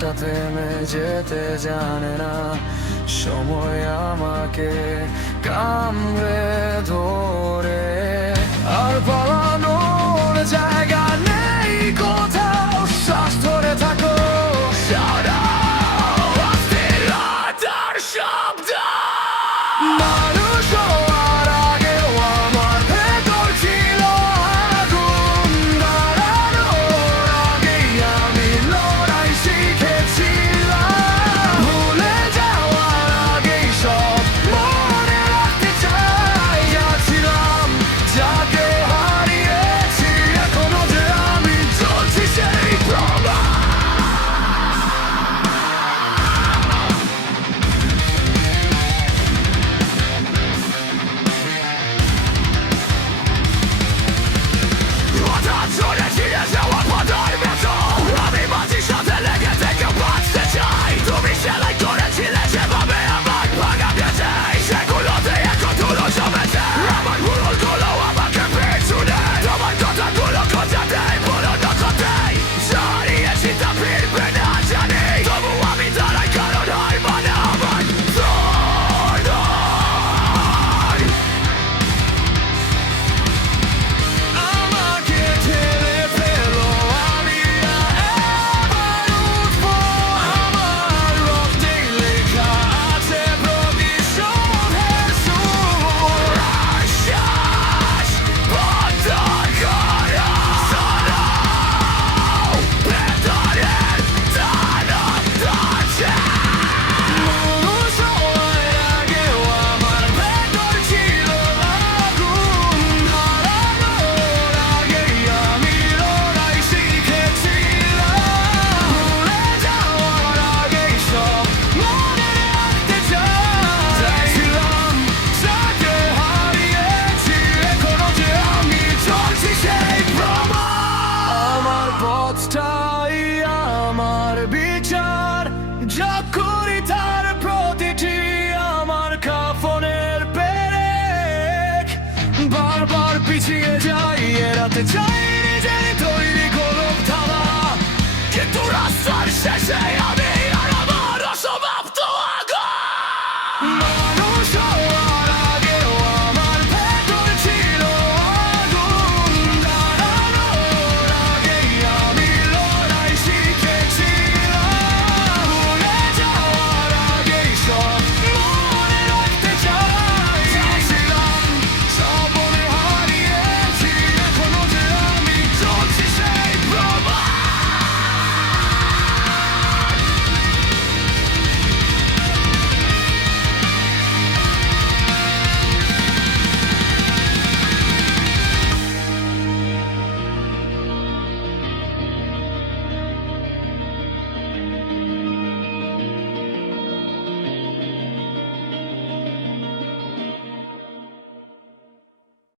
মনটা থেমে যেতে জানে না, সময় আমাকে কামড়ে ধরে। আর পালানোর জায়গা নেই কোথাও, শ্বাস ধরে থাকো, অস্থিরতার শব্দ। মানুষ হওয়ার আগেও আমার ভেতর ছিল আগুন, দাঁড়ানোর আগেই আমি লড়াই শিখেছিলাম। ভুলে যাওয়ার আগেই সব মনে রাখতে চাই, যা ছিলাম, যাকে হারিয়েছি, এখনো যে আমি চলছি সেই প্রমাণ। হঠাৎ ছড়িয়ে যাওয়া পদার মতো আমি মাটির সাথে লেগে থেকে বাঁচতে চাই। তুমি সেলাই করেছিলে যেভাবে আমার ভাঙা গেছে, সেগুলোতে এখন ধুলো জমেছে। আমার ভুলগুলো আমাকে পিছনে, তোমার কথাগুলো খোঁজা দেয় পুরোনো কথাই। হারিয়েছি তা ফিরবে না জানি, তবু আমি দাঁড়াই কারণ হার মানে আমার ধর্ম। আমাকে ঠেলে ফেলো, আমি আবার উঠবো। আমার রক্তেই লেখা আছে প্রতিশোধের সুর। শ্বাস বন্ধ করো, সরাও ভেতরের দানবটাকে। মানুষ হওয়ার আগেও আমার ভেতর ছিল আগুন, হারানোর আগেই আমি লড়াই শিখেছিলাম। ভুলে যাওয়ার আগেই সব মনে রাখতে চাইছিলাম, যাকে হারিয়েছি, এখনো যে আমি চলছি সেই প্রমাণ। আমার পথটাই আমার বিচার, যা করি তার প্রতিটি আমার কাফনের পেরেক। বারবার পিছিয়ে যাই, এড়াতে চাই নিজের